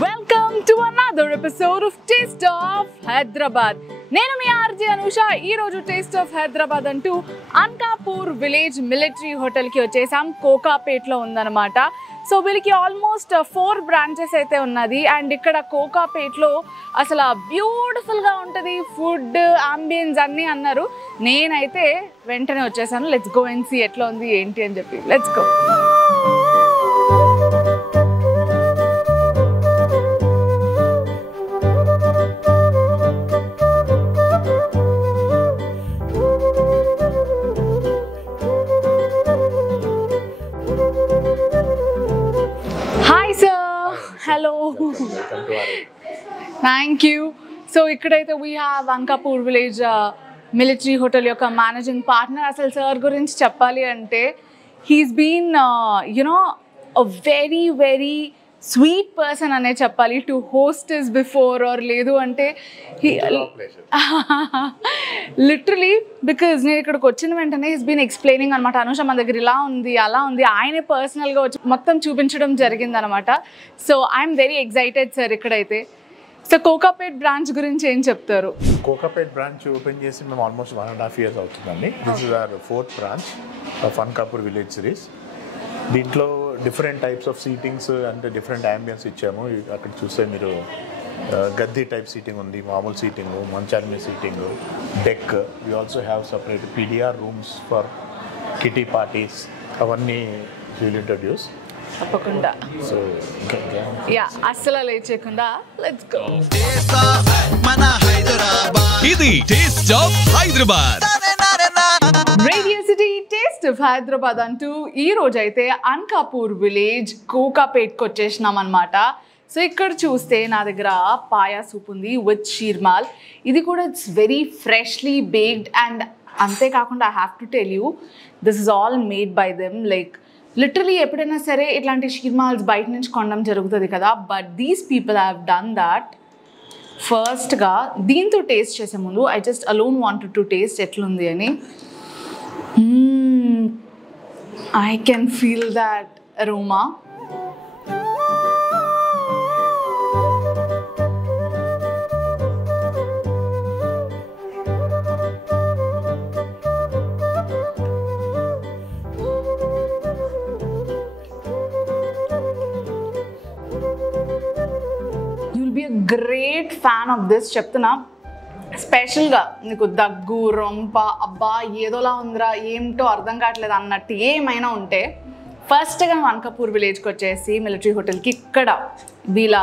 Welcome to another episode of Taste of Hyderabad. నేను మీ RJ Anusha. ఈ రోజు టేస్ట్ ఆఫ్ హైదరాబాద్ అంటూ అన్కాపూర్ విలేజ్ మిలిటరీ హోటల్కి వచ్చేసాం. కోకాపేట్లో ఉందన్నమాట. సో వీళ్ళకి ఆల్మోస్ట్ 4 బ్రాంచెస్ అయితే ఉన్నది. అండ్ ఇక్కడ కోకాపేట్లో అసలు బ్యూటిఫుల్గా ఉంటుంది, ఫుడ్ అంబియన్స్ అన్నీ అన్నారు. నేనైతే వెంటనే వచ్చేసాను. లెట్స్ గో అండ్ సీ ఎట్లా ఉంది ఏంటి అని చెప్పి. Let's go. Hello. Welcome to our. Thank you. So ikkadaithe we have Ankapoor Village Military Hotel yokka managing partner. Asal sir gurinchi cheppali ante he's been a very sweet person ane cheppali to host us before or ledu ante he literally because నేను ఇక్కడికి వచ్చిన వెంటనే he's been explaining అనమాట. అనుష మన దగ్గర ఇలా ఉంది అలా ఉంది, ఆయనే పర్సనల్గా వచ్చి మొత్తం చూపించడం జరిగింది అనమాట. So I'm very excited sir. ఇక్కడైతే సో కోకాపేట్ బ్రాంచ్ గురించి ఏం చెప్తారు? కోకాపేట్ బ్రాంచ్ ఓపెన్ చేసి మేము ఆల్మోస్ట్ 1.5 years అవుతుందండి. This is our 4th branch of Ankapur village series. దీంట్లో డిఫరెంట్ టైప్స్ ఆఫ్ సీటింగ్స్ అంటే డిఫరెంట్ అంబియన్స్ ఇచ్చాము. అక్కడ చూస్తే మీరు గద్దీ టైప్ సీటింగ్ ఉంది, మామూలు సీటింగ్, మంచాల మీద seating, deck. We also have separate PDR rooms for kitty parties. అవన్నీ విల్ ఇంట్రడ్యూస్. తప్పకుండా. సో యా అస్సలు లేచేయకుండా లెట్స్ గో. ఇది taste of Hyderabad. Radio city taste of Hyderabad అంటూ ఈ రోజు అయితే అన్కాపూర్ విలేజ్ కోకాపేట్కి వచ్చేసినాం అనమాట. సో ఇక్కడ చూస్తే నా దగ్గర పాయా సూప్ ఉంది విత్ షీర్మాల్. ఇది కూడా it's very freshly baked. And అంతేకాకుండా I have to tell you this is all made by them. Like literally ఎప్పుడైనా సరే ఇట్లాంటి షీర్మాల్స్ బయట నుంచి కొనడం జరుగుతుంది కదా, but these people have done that. ఫస్ట్గా దీంతో టేస్ట్ చేసే ముందు I just alone wanted to taste ఎట్లుంది అని. I can feel that aroma. You'll be a great fan of this, చెప్తున్నా. స్పెషల్గా నీకు దగ్గు, రొంప, అబ్బా ఏదోలా ఉందిరా, ఏమిటో అర్థం కావట్లేదు అన్నట్టు ఏమైనా ఉంటే ఫస్ట్గా అన్కాపూర్ విలేజ్కి వచ్చేసి మిలిటరీ హోటల్కి ఇక్కడ వీళ్ళ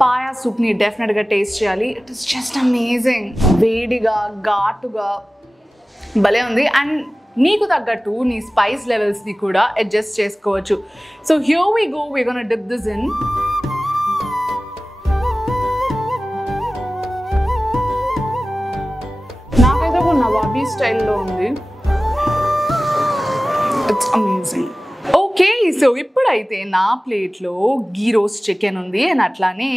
పాయా సూప్ని డెఫినెట్గా టేస్ట్ చేయాలి. It is just amazing. వేడిగా ఘాటుగా భలే ఉంది. అండ్ నీకు తగ్గట్టు నీ స్పైస్ లెవెల్స్ని కూడా అడ్జస్ట్ చేసుకోవచ్చు. So here we go, we gonna dip this in. నాకైతే ఒక నవాబీ స్టైల్లో ఉంది. It's amazing. ఓకే, సో ఇప్పుడైతే నా ప్లేట్లో గీ రోస్ట్ చికెన్ ఉంది. అండ్ అట్లానే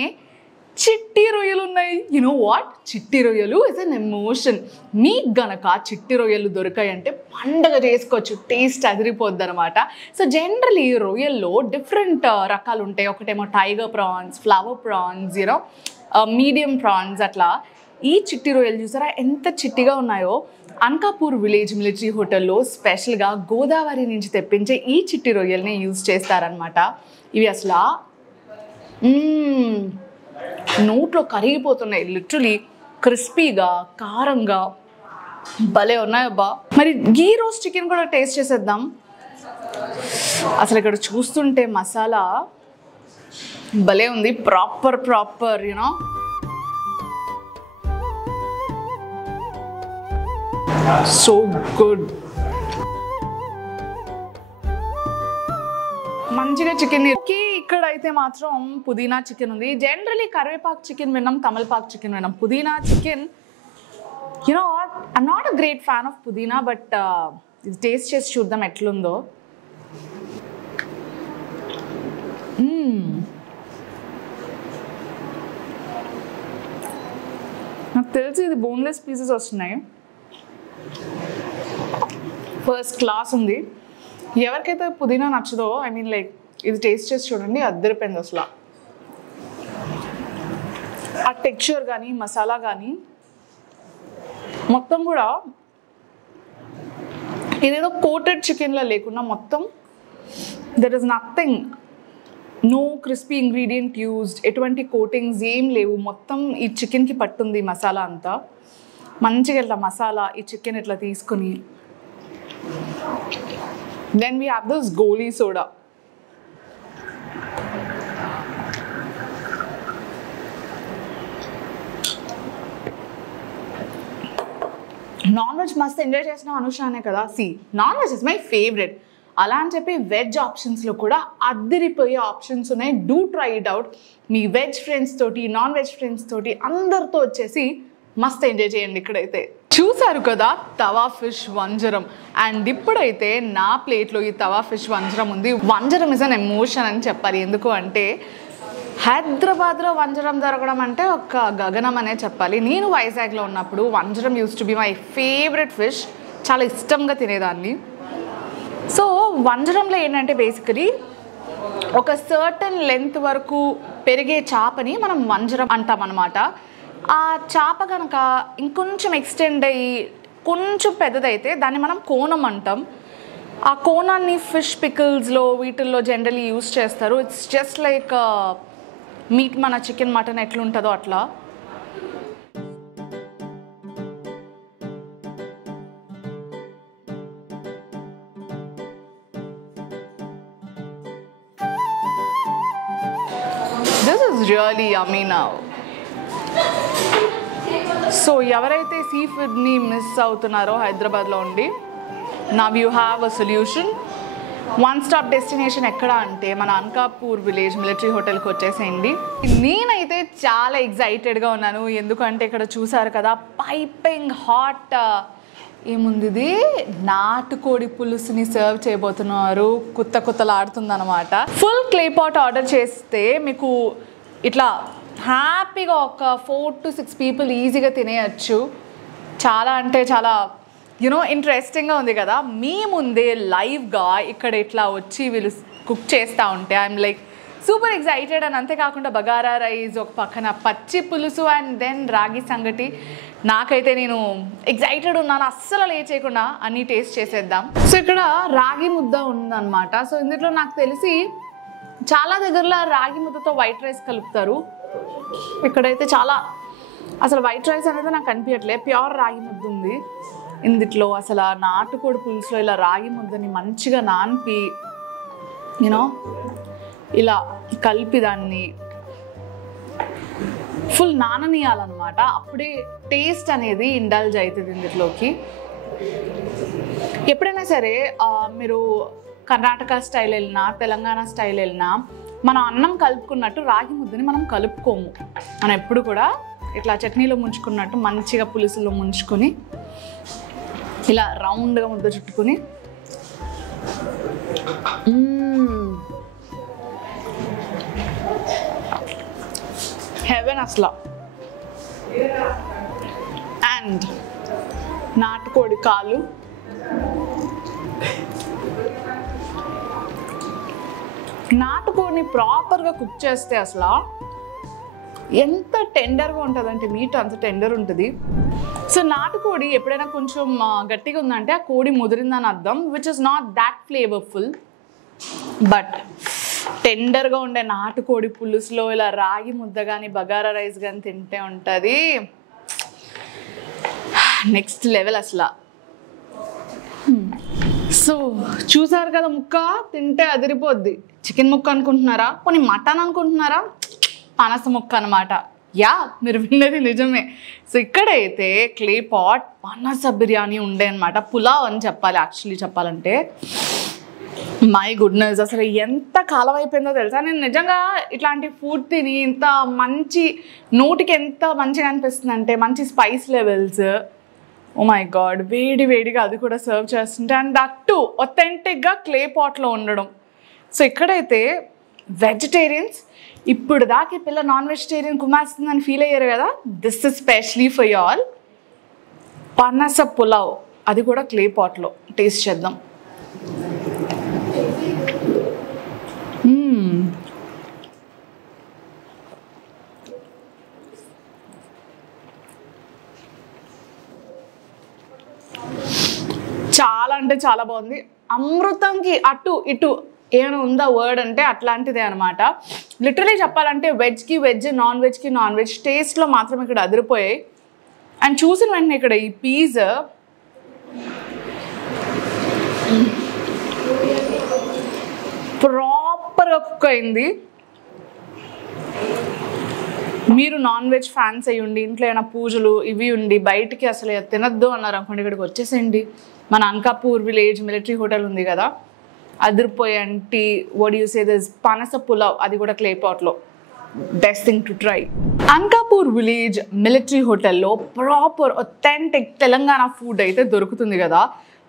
చిట్టి రొయ్యలు ఉన్నాయి. యు నో వాట్, చిట్టి రొయ్యలు ఇస్ అన్ ఎమోషన్. మీకు గనక చిట్టి రొయ్యలు దొరికాయంటే పండగ చేసుకోవచ్చు, టేస్ట్ అదిరిపోద్ది అనమాట. సో జనరలీ రొయ్యల్లో డిఫరెంట్ రకాలు ఉంటాయి. ఒకటేమో tiger prawns, flower prawns, medium prawns అట్లా. ఈ చిట్టి రొయ్యలు చూసారా ఎంత చిట్టిగా ఉన్నాయో. అన్కాపూర్ విలేజ్ మిలిటరీ హోటల్లో స్పెషల్గా గోదావరి నుంచి తెప్పించే ఈ చిట్టి రొయ్యల్ని యూజ్ చేస్తారనమాట. ఇవి అసలు నోట్లో కరిగిపోతున్నాయి. లిటరలీ క్రిస్పీగా, కారంగా భలే ఉన్నాయబ్బా. మరి గీ రోస్ట్ చికెన్ కూడా టేస్ట్ చేసేద్దాం. అసలు ఇక్కడ చూస్తుంటే మసాలా భలే ఉంది. Proper you know. So good. మంచిగా చికెన్. ఇక్కడ అయితే మాత్రం పుదీనా చికెన్ ఉంది. జనరలీ కరివేపాకు చికెన్ విన్నాం, తమలపాకు చికెన్ విన్నాం. పుదీనా chicken, you know what, I'm not a great fan of పుదీనా, బట్ ఇది టేస్ట్ చేసి చూద్దాం ఎట్లుందో. నాకు తెలిసి ఇది బోన్లెస్ పీసెస్ వస్తున్నాయి. ఫస్ట్ క్లాస్ ఉంది. ఎవరికైతే పుదీనా నచ్చదో, ఐ మీన్ లైక్ ఇది టేస్ట్ చేసి చూడండి, అద్దరిపోయింది అసలు. టెక్స్చర్ కానీ మసాలా కానీ మొత్తం కూడా ఇదేదో కోటెడ్ చికెన్లా లేకుండా మొత్తం there is nothing, no crispy ingredient used, ఎటువంటి కోటింగ్స్ ఏం లేవు. మొత్తం ఈ చికెన్కి పట్టుంది మసాలా అంతా. మంచిగా ఇట్లా మసాలా ఈ చికెన్ ఇట్లా తీసుకుని then we have this Goli soda. Non veg మస్తు ఎంజాయ్ చేసిన అనుషానే కదా. Non veg is my favourite. అలా అని చెప్పి వెజ్ ఆప్షన్స్లో కూడా అద్దరిపోయే ఆప్షన్స్ ఉన్నాయి. Do try it out. Me veg friends తోటి, నాన్ వెజ్ ఫ్రెండ్స్ తోటి అందరితో వచ్చేసి మస్తు ఎంజాయ్ చేయండి. ఇక్కడైతే చూసారు కదా తవా ఫిష్ వంజరం. అండ్ ఇప్పుడైతే నా ప్లేట్లో ఈ తవా ఫిష్ వంజరం ఉంది. వంజరం ఇస్ అన్ ఎమోషన్ అని చెప్పాలి. ఎందుకు అంటే హైదరాబాద్లో వంజరం దొరకడం అంటే ఒక గగనం అనే చెప్పాలి. నేను వైజాగ్లో ఉన్నప్పుడు vanjaram used to be my favourite fish. చాలా ఇష్టంగా తినేదాన్ని. సో వంజరంలో ఏంటంటే బేసికలీ ఒక సర్టన్ లెంత్ వరకు పెరిగే చేపని మనం వంజరం అంటాం అన్నమాట. ఆ చేప కనుక ఇంకొంచెం ఎక్స్టెండ్ అయ్యి కొంచెం పెద్దదైతే దాన్ని మనం కోనం అంటాం. ఆ కోనాన్ని ఫిష్ పికిల్స్లో వీటిల్లో జనరల్లీ యూస్ చేస్తారు. ఇట్స్ జస్ట్ లైక్ మీట్, మన చికెన్ మటన్ ఎట్లుంటుందో అట్లా. This is really yummy now. So ఎవరైతే సీ ఫుడ్ని మిస్ అవుతున్నారో హైదరాబాద్లో ఉండి, now you have a solution. One stop destination ఎక్కడ అంటే మన అనకాపూర్ విలేజ్ మిలిటరీ హోటల్కి వచ్చేసేయండి. నేనైతే చాలా ఎగ్జైటెడ్గా ఉన్నాను. ఎందుకంటే ఇక్కడ చూసారు కదా పైపింగ్ హాట్ ఏముంది, ఇది నాటుకోడి పులుసుని సర్వ్ చేయబోతున్నారు. కుత్తలాడుతుంది అనమాట. ఫుల్ క్లే పాట్ ఆర్డర్ చేస్తే మీకు ఇట్లా హ్యాపీగా ఒక 4 to 6 పీపుల్ ఈజీగా తినేయచ్చు. చాలా అంటే చాలా ఇంట్రెస్టింగ్గా ఉంది కదా. మీ ముందే లైవ్గా ఇక్కడ ఇట్లా వచ్చి వీళ్ళు కుక్ చేస్తూ ఉంటే I'm like super excited. And అంతేకాకుండా బగారా రైస్, ఒక పక్కన పచ్చి పులుసు అండ్ దెన్ రాగి సంగటి. నాకైతే నేను ఎగ్జైటెడ్ ఉన్నాను. అస్సలు లేచేయకుండా అన్నీ టేస్ట్ చేసేద్దాం. సో ఇక్కడ రాగి ముద్ద ఉందన్నమాట. సో ఇందులో నాకు తెలిసి చాలా దగ్గరలో రాగి ముద్దతో వైట్ రైస్ కలుపుతారు. ఇక్కడైతే చాలా అసలు వైట్ రైస్ అనేది నాకు కనిపించట్లే, ప్యూర్ రాగి ముద్ద ఉంది ఇందులో. అసలు నాటుకోడి పులుసులో ఇలా రాగి ముద్దని మంచిగా నానిపి ఇలా కలిపి దాన్ని ఫుల్ నాననీయాలన్నమాట. అప్పుడే టేస్ట్ అనేది ఇండల్జ్ అవుతుంది ఇందులోకి. ఎప్పుడైనా సరే మీరు కర్ణాటక స్టైల్ వెళ్ళినా, తెలంగాణ స్టైల్ వెళ్ళినా మనం అన్నం కలుపుకున్నట్టు రాగి ముద్దని మనం కలుపుకోము. మనం ఎప్పుడు కూడా ఇట్లా చట్నీలో ముంచుకున్నట్టు మంచిగా పులుసులో ముంచుకొని ఇలా రౌండ్గా ముద్ద చుట్టుకొని హెవెన్ అసలు. అండ్ నాటుకోడి కాలు, నాటుకోడిని ప్రాపర్గా కుక్ చేస్తే అసలు ఎంత టెండర్గా ఉంటుందంటే మీట్ అంత టెండర్ ఉంటుంది. సో నాటుకోడి ఎప్పుడైనా కొంచెం గట్టిగా ఉందంటే ఆ కోడి ముదిరిందని అర్థం, which is not that flavourful. But టెండర్గా ఉండే నాటుకోడి పులుసులో ఇలా రాగి ముద్ద కానీ బగారా రైస్ కానీ తింటే ఉంటుంది నెక్స్ట్ లెవెల్ అసలు. సో చూసారు కదా, ముక్క తింటే అదిరిపోద్ది. చికెన్ ముక్క అనుకుంటున్నారా, పోనీ మటన్ అనుకుంటున్నారా, పనస ముక్క అనమాట. యా, మీరు విన్నది నిజమే. సో ఇక్కడైతే క్లే పాట్ పనస బిర్యానీ ఉండే అనమాట. పులావ్ అని చెప్పాలి యాక్చువల్లీ చెప్పాలంటే. మై గుడ్నెస్, అసలు ఎంత కాలం అయిపోయిందో తెలుసా. నేను నిజంగా ఇట్లాంటి ఫుడ్ తిని ఇంత మంచి నోటికి ఎంత మంచిగా అనిపిస్తుంది అంటే, మంచి spice levels. Oh my god, వేడి వేడిగా అది కూడా సర్వ్ చేస్తుంటే, అండ్ దట్ టు ఒథెంటిక్గా క్లే పాట్లో ఉండడం. సో ఇక్కడైతే వెజిటేరియన్స్ ఇప్పుడు దాకా ఈ పిల్ల నాన్ వెజిటేరియన్ కుమాస్తుందని ఫీల్ అయ్యారు కదా, this is specially for you all. పనస పులావ్, అది కూడా క్లే పాట్లో టేస్ట్ చేద్దాం. అంటే చాలా బాగుంది. అమృతంకి అటు ఇటు ఏమైనా ఉందా వర్డ్ అంటే అట్లాంటిదే అనమాట. లిటరలీ చెప్పాలంటే వెజ్కి వెజ్, నాన్ వెజ్కి నాన్ వెజ్ టేస్ట్లో మాత్రం ఇక్కడ అదిరిపోయాయి. అండ్ చూసిన వెంటనే ఇక్కడ ఈ పీస్ ప్రాపర్గా కుక్ అయింది. మీరు నాన్ వెజ్ ఫ్యాన్స్ అయ్యి ఉండి ఇంట్లో ఏమైనా పూజలు ఇవి ఉండి బయటికి అసలు తినద్దు అన్నారు అనుకోండి, ఇక్కడికి వచ్చేసేయండి. మన అంకాపూర్ విలేజ్ మిలిటరీ హోటల్ ఉంది కదా, అదిరిపోయేంటి వాట్ యు సే దిస్ పనస పులావ్, అది కూడా క్లే పాట్లో. Best thing to try. Ankapur village military హోటల్లో ప్రాపర్ ఒథెంటిక్ తెలంగాణ ఫుడ్ అయితే దొరుకుతుంది కదా.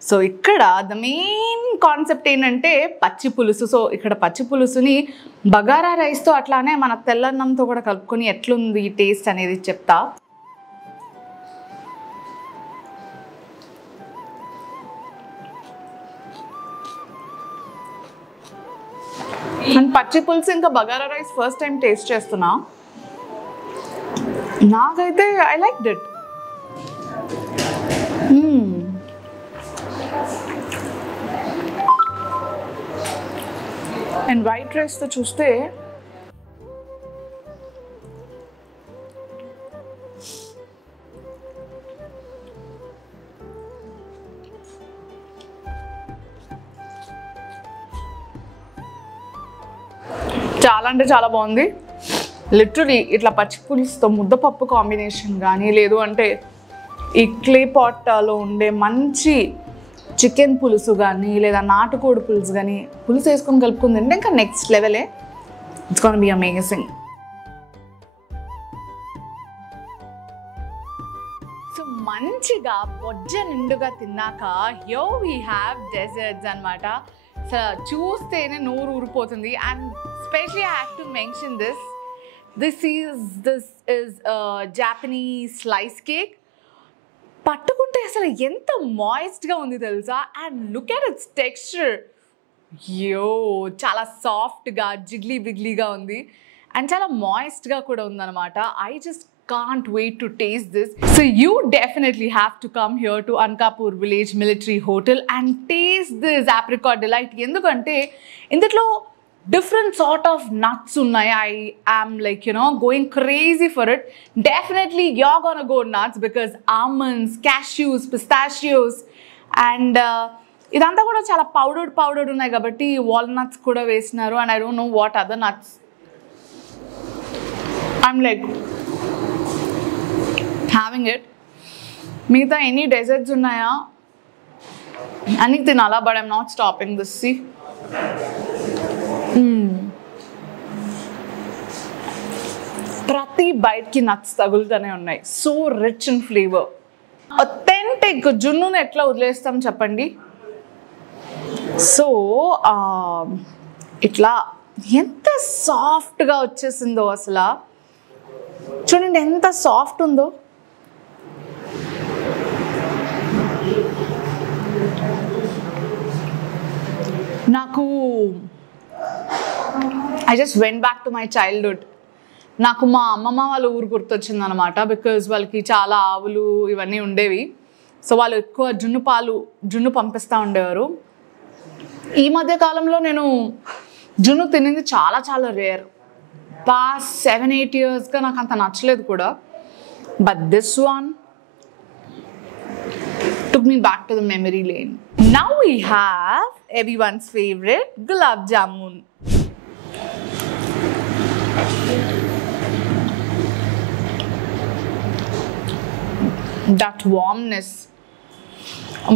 సో ఇక్కడ ద మెయిన్ కాన్సెప్ట్ ఏంటంటే పచ్చి పులుసు. సో ఇక్కడ పచ్చి పులుసుని బగారా రైస్తో అట్లానే మన తెల్లన్నంతో కూడా కలుపుకొని ఎట్లుంది టేస్ట్ అనేది చెప్తా. అండ్ పచ్చి పులుసు ఇంకా bagara rice first time taste చేస్తున్నా. నాకైతే I like it. And white రైస్తో చూస్తే చాలా అంటే చాలా బాగుంది. లిటరలీ ఇట్లా పచ్చి పులుసుతో ముద్దపప్పు కాంబినేషన్ కానీ, లేదు అంటే ఈ క్లే పాట్లో ఉండే మంచి చికెన్ పులుసు కానీ, లేదా నాటుకోడి పులుసు కానీ పులుసు వేసుకొని కలుపుకుంది అంటే ఇంకా నెక్స్ట్ లెవెలే. It's gonna be amazing. So మంచిగా బొజ్జ నిండుగా తిన్నాక యో వీ హ్యావ్ డెజర్ట్స్ అనమాట. సో చూస్తేనే నోరు ఊరిపోతుంది. And specially I have to mention this is Japanese slice cake. పట్టుకుంటే అసలు ఎంత మాయిస్ట్గా ఉంది తెలుసా. And look at its texture, yo చాలా సాఫ్ట్గా జిగ్లీ బిగ్లీగా ఉంది. అండ్ చాలా మాయిస్ట్గా కూడా ఉందన్నమాట. I just can't wait to taste this. So you definitely have to come here to Ankapoor Village Military Hotel and taste this apricot delight. Endukante inditlo different sort of nuts unnai. I am like, you know, going crazy for it. Definitely you're gonna go nuts because almonds, cashews, pistachios and idantha kuda chala powdered unnai kabatti walnuts kuda vesinaru and I don't know what other nuts. I'm like having it. Meeta any desserts unnaya ani tinala, but I'm not stopping this. See, prati bite ki nuts tagultane unnai. So rich in flavor. Authentic junnu ne etla udlestam cheppandi. So itla enta soft ga vachesindo asala. చూడండి ఎంత soft ఉందో. నాకు I just went back to my childhood. నాకు మా అమ్మమ్మ వాళ్ళ ఊరు గుర్తొచ్చింది అనమాట. బికాజ్ వాళ్ళకి చాలా ఆవులు ఇవన్నీ ఉండేవి. సో వాళ్ళు ఎక్కువ జున్ను పంపిస్తూ ఉండేవారు. ఈ మధ్య కాలంలో నేను జున్ను తినింది చాలా చాలా రేర్. పాస్ట్ 7-8 yearsగా నాకు అంత నచ్చలేదు కూడా. But this one took me back to the memory lane. Now we have everyone's favorite gulab jamun. That warmness,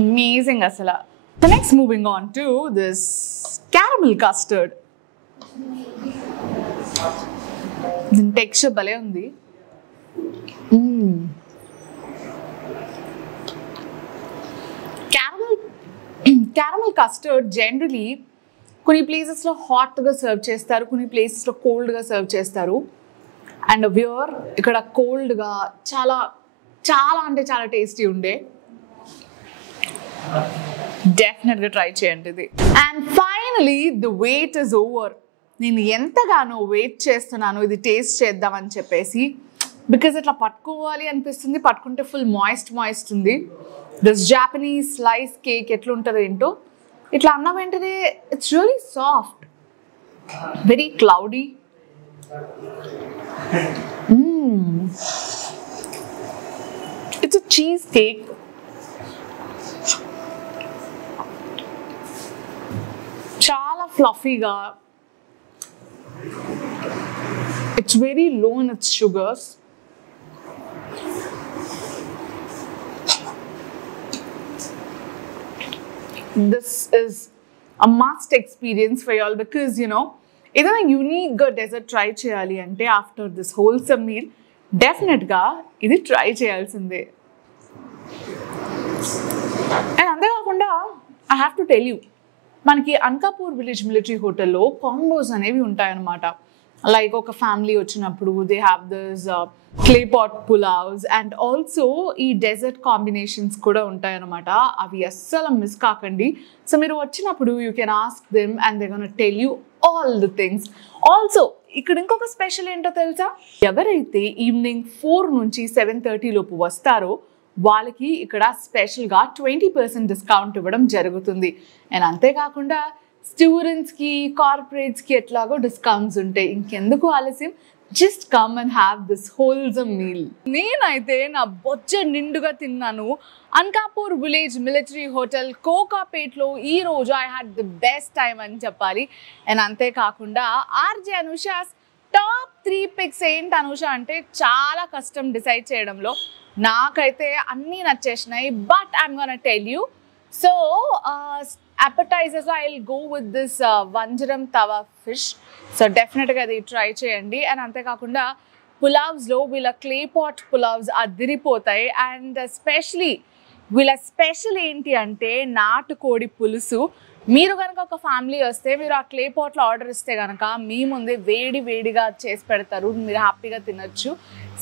amazing asala. So next moving on to this caramel custard. దీని texture భలే ఉంది. Caramel custard generally కొన్ని ప్లేసెస్లో హాట్గా serve చేస్తారు, కొన్ని ప్లేసెస్లో కోల్డ్గా serve చేస్తారు. అండ్ వ్యూర్ ఇక్కడ కోల్డ్గా చాలా చాలా అంటే చాలా టేస్టీ ఉండే. డెఫినెట్గా ట్రై చేయండి ఇది. And finally the weight is over. నేను ఎంతగానో వెయిట్ చేస్తున్నాను ఇది టేస్ట్ చేద్దామని చెప్పేసి. బికాజ్ ఇట్లా పట్టుకోవాలి అనిపిస్తుంది, పట్టుకుంటే ఫుల్ మాయిస్ట్ ఉంది. దిస్ జాపనీస్ స్లైస్ కేక్ ఎట్లుంటుందో ఏంటో ఇట్లా అన్న వెంటనే it's really soft, very cloudy. It's a cheese cake. చాలా ఫ్లఫీగా, it's very low in its sugars. This is a must experience for y'all because ఏదైనా యూనిక్గా డెజర్ట్ ట్రై చేయాలి అంటే ఆఫ్టర్ దిస్ హోల్సమ్ మీల్ డెఫినెట్గా ఇది ట్రై చేయాల్సిందే. అండ్ అంతేకాకుండా I have to tell you, మనకి అనకాపూర్ విలేజ్ మిలిటరీ హోటల్లో కాంబోస్ అనేవి ఉంటాయన్నమాట. లైక్ ఒక ఫ్యామిలీ వచ్చినప్పుడు they have this clay pot pulaos and also ఈ డెజర్ట్ కాంబినేషన్స్ కూడా ఉంటాయన్నమాట. అవి అస్సలు మిస్ కాకండి. సో మీరు వచ్చినప్పుడు you can ask them and they gonna tell you all the things. Also ఇక్కడ ఇంకొక స్పెషల్ ఏంటో తెలుసా, ఎవరైతే ఈవినింగ్ 4 నుంచి 7:30 లోపు వస్తారో వాళ్ళకి ఇక్కడ స్పెషల్గా 20% డిస్కౌంట్ ఇవ్వడం జరుగుతుంది. అండ్ అంతేకాకుండా స్టూడెంట్స్కి, కార్పొరేట్స్కి ఎట్లాగో డిస్కౌంట్స్ ఉంటాయి. ఇంకెందుకు ఆలస్యం, just come and have this wholesome meal. నేనైతే నా బొజ్జ నిండుగా తిన్నాను అనకాపూర్ విలేజ్ మిలిటరీ హోటల్ కోకాపేట్లో. ఈ రోజు I had the best time అని చెప్పాలి. అండ్ అంతేకాకుండా ఆర్జే అనుషాస్ టాప్ 3 పిక్స్ ఏంటి అనూష అంటే చాలా కష్టం డిసైడ్ చేయడంలో. నాకైతే అన్నీ నచ్చేసినాయి, but I'm gonna tell you. So appetizers I'll go with this vanjaram tawa fish. So definitely అది ట్రై చేయండి. అండ్ అంతేకాకుండా పులావ్స్లో వీళ్ళ క్లే పాట్ పులావ్స్ అదిరిపోతాయి. అండ్ ఎస్పెషలీ వీళ్ళ స్పెషల్ ఏంటి అంటే నాటుకోడి పులుసు. మీరు కనుక ఒక ఫ్యామిలీ వస్తే మీరు ఆ క్లే పాట్లో ఆర్డర్ ఇస్తే కనుక మీ ముందే వేడి వేడిగా చేసి పెడతారు, మీరు హ్యాపీగా తినచ్చు.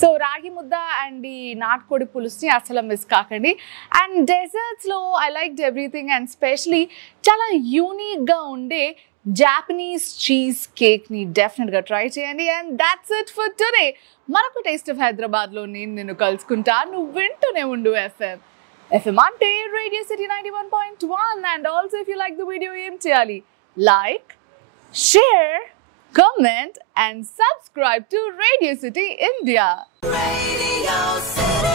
సో రాగి ముద్ద అండ్ ఈ నాటుకోడి పులుసుని అసలు మిస్ కాకండి. అండ్ డెజర్ట్స్లో I like everything and specially చాలా యూనిక్గా ఉండే జాపనీస్ చీజ్ కేక్ని డెఫినెట్గా ట్రై చేయండి. And that's it for today. మరొక టేస్ట్ ఆఫ్ హైదరాబాద్లో నేను కలుసుకుంటా. నువ్వు వింటూనే ఉండు FM అంటే radio city 91.1. And also if you like the video ఏం చేయాలి, like, share, comment and subscribe to Radio City India. Radio City.